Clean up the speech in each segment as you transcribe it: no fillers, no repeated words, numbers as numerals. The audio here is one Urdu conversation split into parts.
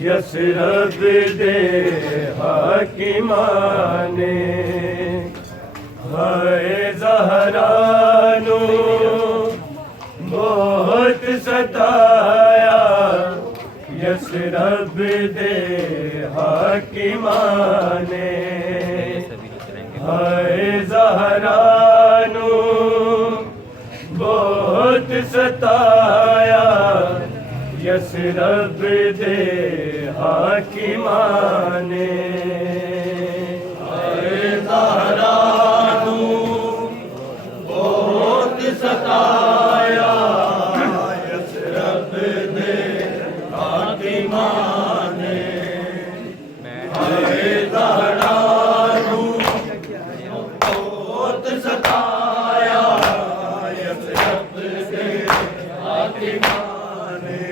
یثرب دے حاکمانے ہائے زہرانو بہت ستایا یثرب دے حاکمانے ہائے زہرانو بہت ستایا یثرب دے حاکمانے ہائے زہرانو بہت ستایا یثرب دے حاکمانے ہائے زہرانو بہت ستایا یثرب دے حاکمانے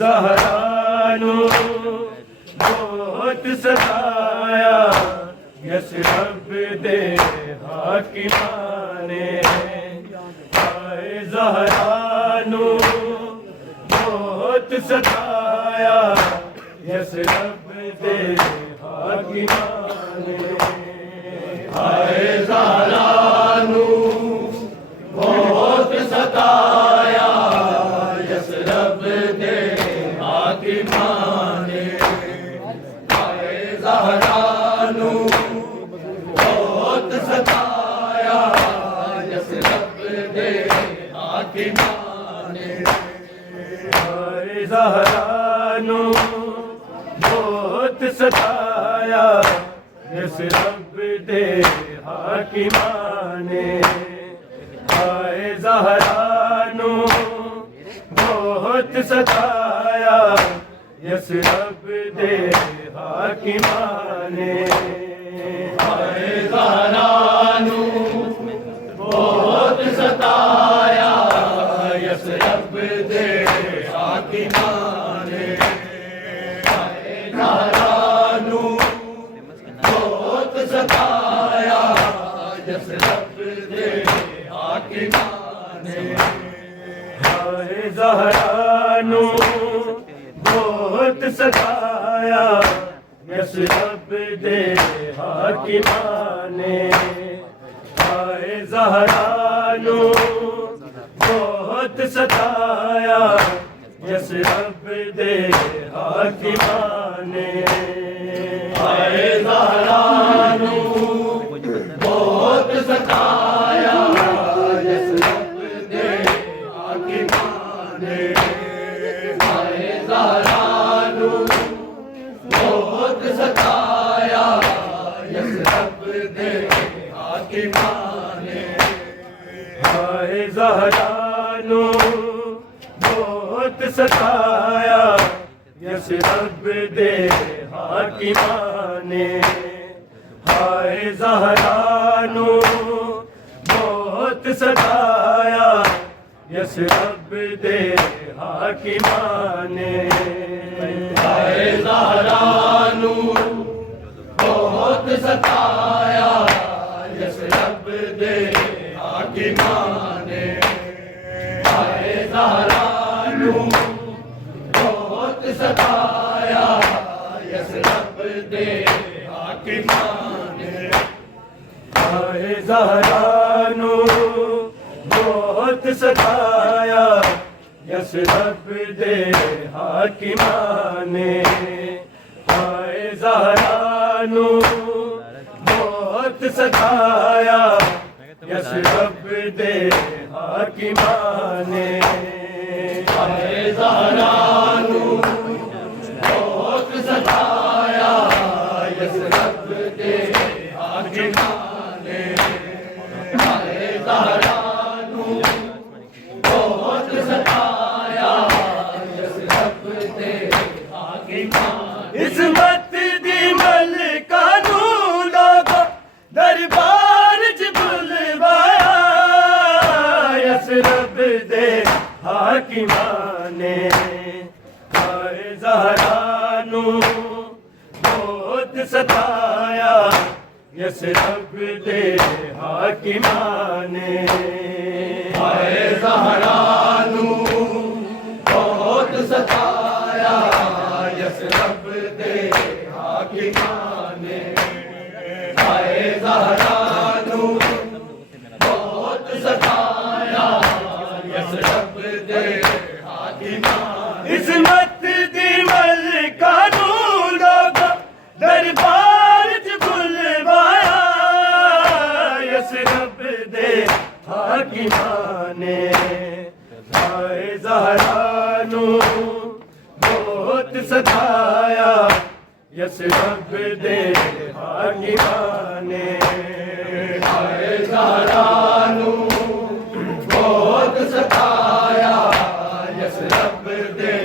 زہرانو بہت ستایا یثرب دے حاکمانے ہائے زہرانو بہت ستایا یثرب دے حاکمانے ہائے زہرانو بہت ستایا یثرب دے حاکمانے ہائے زہرانو بہت ستایا یثرب دے حاکمانے ہائے زہرانو بہت ستایا یثرب دے حاکمانے ہائے زہرانو بہت ستایا یثرب دے حاکمانے ہائے زہرانو بہت ستایا یثرب دے حاکمانے ہائے زہرانو بہت ستایا یثرب دے حاکمانے ہائے زہرانو بہت ستایا یثرب دے حاکمانے ہائے زہرانو بہت ستایا یس رب دے حاکمان نے ہائے زہرا نو بہت ستایا یس رب دے حاکمان نے ہائے زہرا نو بہت ستایا یس رب دے حاکمان نے ہائے زہرا نو بہت ستایا یس رب دے حاکمان نے ہائے زہرا نو بہت ستایا یس رب دے حاکمان نے ہائے زہرا نو بہت ستایا یس رب دے حاکمان نے ہائے زہرا نو بہت ستایا یس رب دے حاکمان نے ہائے زہرا نو بہت ستایا یس رب دے حاکمان نے ہائے زہرا نو بہت ستایا یس رب دے حاکمان نے ہائے زہرا نو بہت ستایا یس رب دے حاکمان نے ہائے زہرا نو بہت ستایا یس رب دے حاکمان عصمت دی ملکہ نو لوگا دربار چ بلوایا یس رب دے حاکمان نے ہائے زہرا نو بہت ستایا یس رب دے حاکمان نے ہائے زہرا نو بہت ستایا یس رب دے حاکمان نے ہائے زہرا نو بہت ستایا یس رب دے حاکمان عصمت دی ملکہ نو لوگا دربار چ بلوایا یس رب دے حاکمان نے ہائے زہرا نو بہت ستایا یس رب دے حاکمان نے ہائے زہرا نو بہت ستایا یس رب دے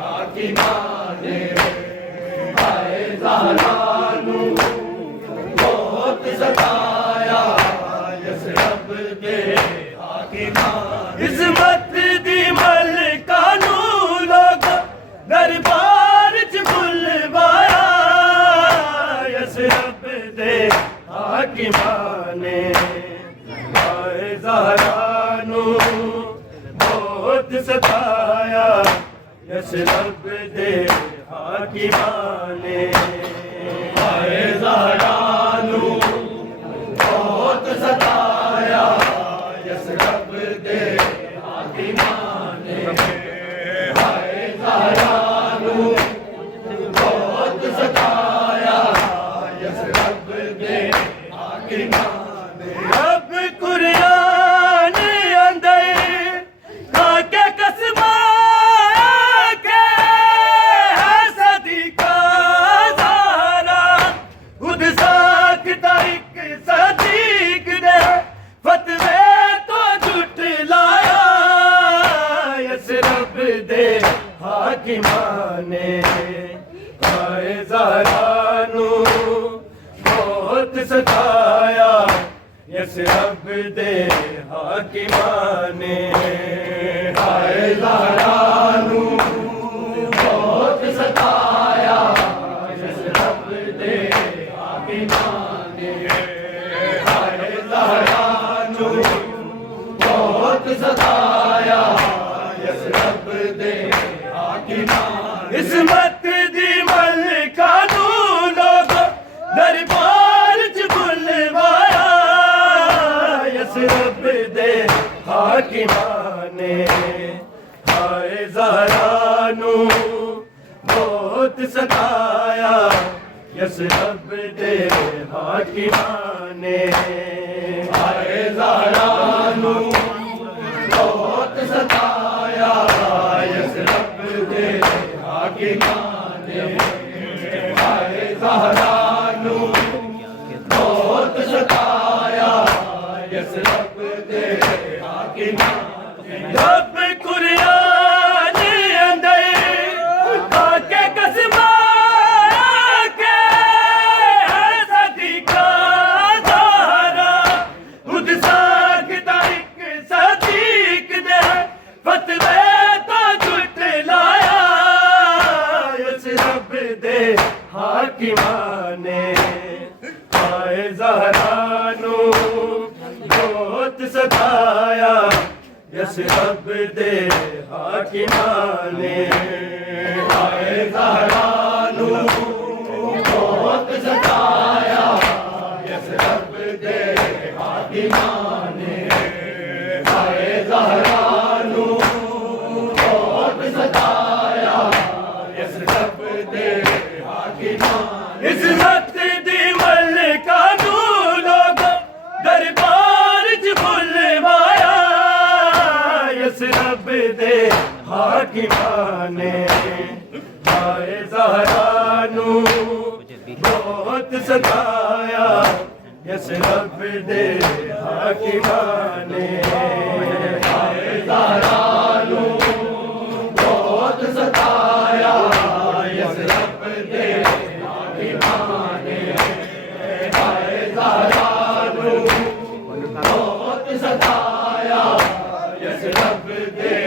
حاکمان نے ہائے زہرا نو بہت ستایا یس رب دے حاکمان عصمت دی ملکہ نو لوگا دربار چ بلوایا یس رب دے حاکمان نے ہائے زہرا نو بہت ستایا یس رب دے حاکمان نے ہائے زہرا نو بہت ستایا یس رب دے حاکمان نے ہائے زہرا نو بہت ستایا یس رب دے حاکمان نے رب قرآن اندر کھا کے قسم کے ہے صدیقہ زہرا خود ساکھتا ایک صدیق نے فتوے تو جھٹلایا یس رب دے حاکمان نے ہائے زہرا نو بہت ستایا یس رب دے حاکمان نے ہائے زہرا نو بہت ستایا یس رب دے حاکمان نے ہائے زہرا نو بہت ستایا یس رب دے حاکمان عصمت دی ملکہ نو لوگا دربار چ بلوایا یس رب دے حاکمان نے ہائے زہرا ستایا یثرب دے حاکماں نے آئے زہرا نو بہت ستایا یثرب دے حاکماں نے آئے زہرا نو بہت ستایا یثرب دے حاکماں نے رب قرآن اندر آکے قسمہ کے صدیقہ زہرا خود ساکتا ایک صدیق دے فتوے تو جھٹلایا یثرب دے حاکماں نے آئے زہرا نو بہت ستایا یثرب دے حاکماں نے آئے زہرا نو بہت ستایا یثرب دے حاکماں نے آئے زہرا نو بہت ستایا یثرب دے حاکماں نے عزت دی ملکہ نو لوگ دربار چ بلوایا یثرب دے حاکماں نے آئے زہرا نو بہت ستایا یثرب دے حاکماں نے آئے زہرا نو بہت ستایا یثرب دے حاکماں نے آئے زہرا نو بہت ستایا یثرب دے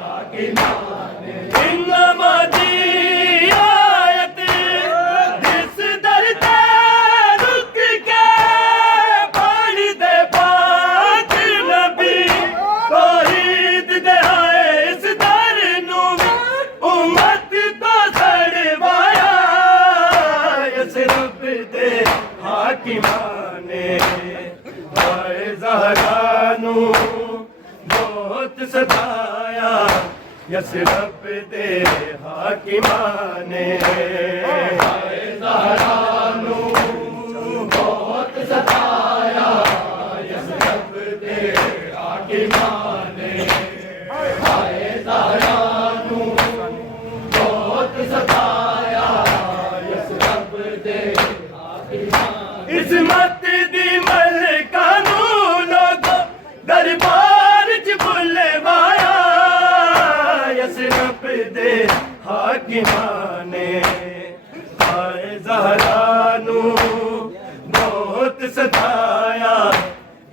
حاکماں نے انما دی آیت جس در تے رک کے پڑھ دے پاک نبی توحید دے آئے اس در نو امت تو سڑوایا یثرب دے حاکماں نے آئے زہرا نو بہت ستایا یثرب دے حاکماں نے آئے زہرا نو بہت ستایا یثرب دے حاکماں نے آئے زہرا نو بہت ستایا یثرب دے حاکماں نے عظمت دی ملکہ نو لوگ دربار چ بلوایا یثرب دے حاکماں نے آئے زہرا نو بہت ستایا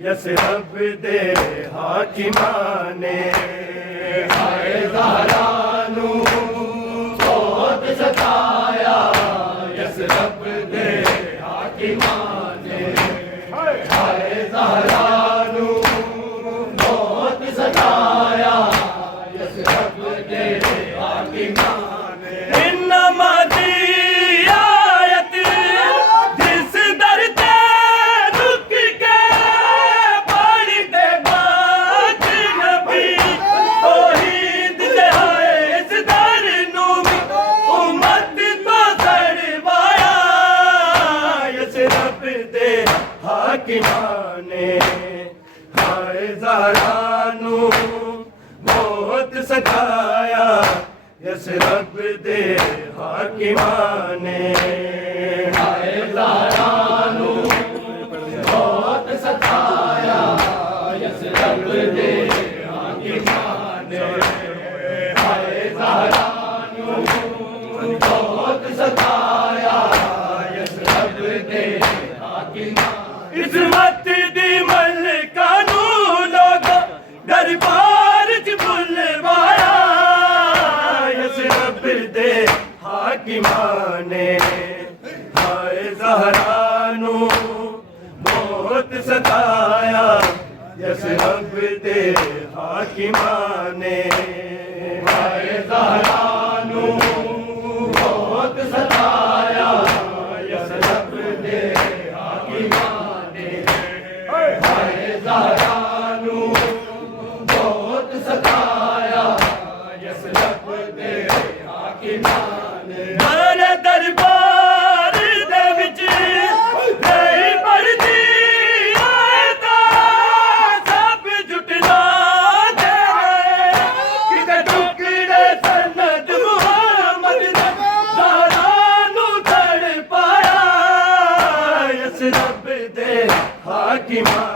یثرب دے حاکماں نے آئے زہرا نو بہت ستایا یثرب دے حاکماں نے آئے زہرا نو بہت ستایا یثرب دے حاکماں نے انما دی آیت جس در تے رک کے پڑھ دے پاک نبی توحید دے آئے اس در نو امت تو سڑوایا یثرب دے حاکماں نے آئے زہرا نو بہت ستایا یثرب دے حاکماں نے آئے زہرا نو بہت ستایا یثرب دے حاکماں نے آئے زہرا نو بہت ستایا یثرب دے حاکماں عظمت دی ملکہ نو لوگ دربار چ بلوایا یثرب دے حاکماں نے آئے زہرا نو بہت ستایا یثرب دے حاکماں نے آئے زہرا نو بہت ستایا یثرب دے حاکماں نے آئے زہرا نو بہت ستایا یثرب دے حاکماں نے دے حاکماں